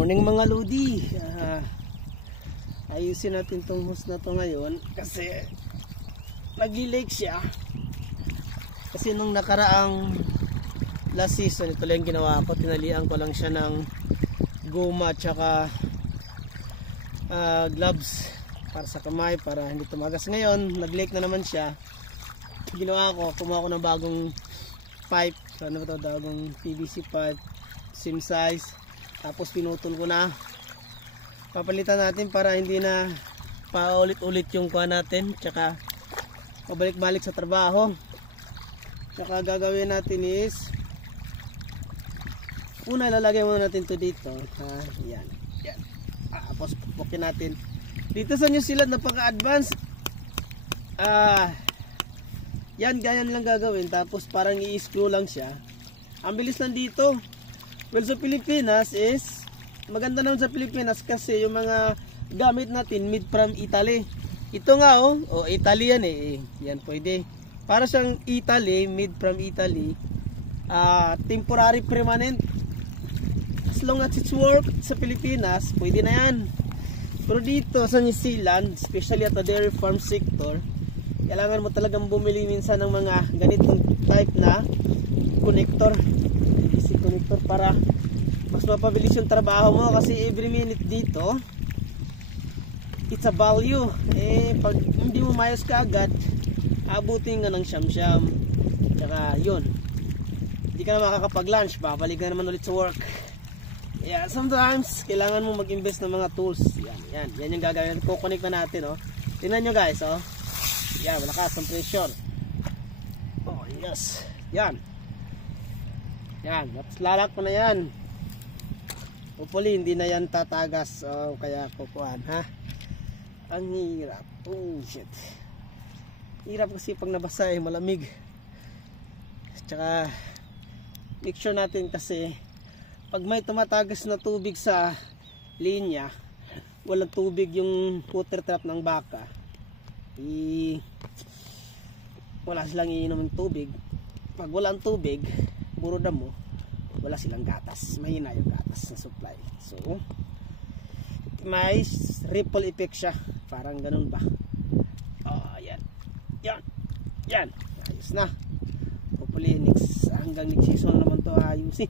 Morning mga lodi. Ayusin natin tong hose na to ngayon kasi nagli-leak siya. Kasi nung nakaraang last season, ito lang yung ginawa ko, tinalian ko lang siya ng goma at saka gloves para sa kamay para hindi tumagas. Ngayon nag-leak na naman siya. Ginawa ko, kumuha ko ng bagong pipe, ano ba ito, bagong PVC pipe, same size. Tapos pinutol ko na. Papalitan natin para hindi na paulit-ulit yung kuha natin. Tsaka pabalik-balik sa trabaho. Tsaka gagawin natin is, una ilalagay muna natin to dito. Yan. Yan. Tapos pupukin natin. Dito sa New Zealand napaka-advanced. Yan, ganyan lang gagawin. Tapos parang i-screw lang siya. Ang bilis lang dito. Well, sa Pilipinas is, maganda naman sa Pilipinas kasi yung mga gamit natin made from Italy. Ito nga Italy yan yan pwede. Para siyang Italy, made from Italy. Temporary permanent. As long as it's work sa Pilipinas, pwede na yan. Pero dito sa New Zealand, especially at the dairy farm sector, kailangan mo talagang bumili minsan ng mga ganitong type na connector. Connector para mas mapabilis yung trabaho mo kasi every minute dito it's a value. Pag hindi mo mayos ka agad, abutin nga ng siyam-siyam. Tsaka yun, hindi ka na makakapag-lunch, babalik na naman ulit sa work. Sometimes kailangan mo mag-invest ng mga tools. Yan yung gagawin. Kukonek na natin. Tingnan nyo guys. Yan, malakas ang pressure. Yes. Yan, lalak ko na yan. Hopefully hindi na yan tatagas. Kaya kukuhan ang hirap. Shit, hirap kasi pag nabasa malamig. Tsaka make sure natin kasi pag may tumatagas na tubig sa linya, walang tubig yung water trap ng baka, wala silang iinom ng tubig. Pag walang tubig, puro damo, wala silang gatas, mahina yung gatas na supply. So may ripple effect siya, parang ganun ba. Yan ayos na. Hopefully hanggang next season naman to ayusin.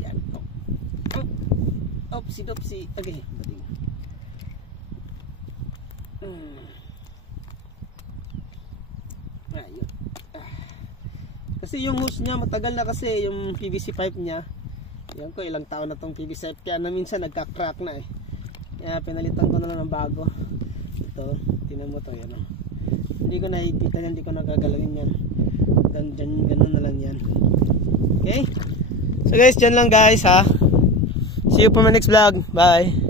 Yan. Opsi okay. Ayun. Kasi yung hose niya matagal na kasi yung PVC pipe niya. Yan ko ilang taon na tong PVC pipe kaya na minsan nagka-crack na Kaya pinalitan ko na lang ng bago. Ito, tingnan mo to yan. Hindi ko nahipitan yan, hindi ko nagagalawin yan. Ganun na lang yan. Okay? So guys, dyan lang guys See you for my next vlog. Bye.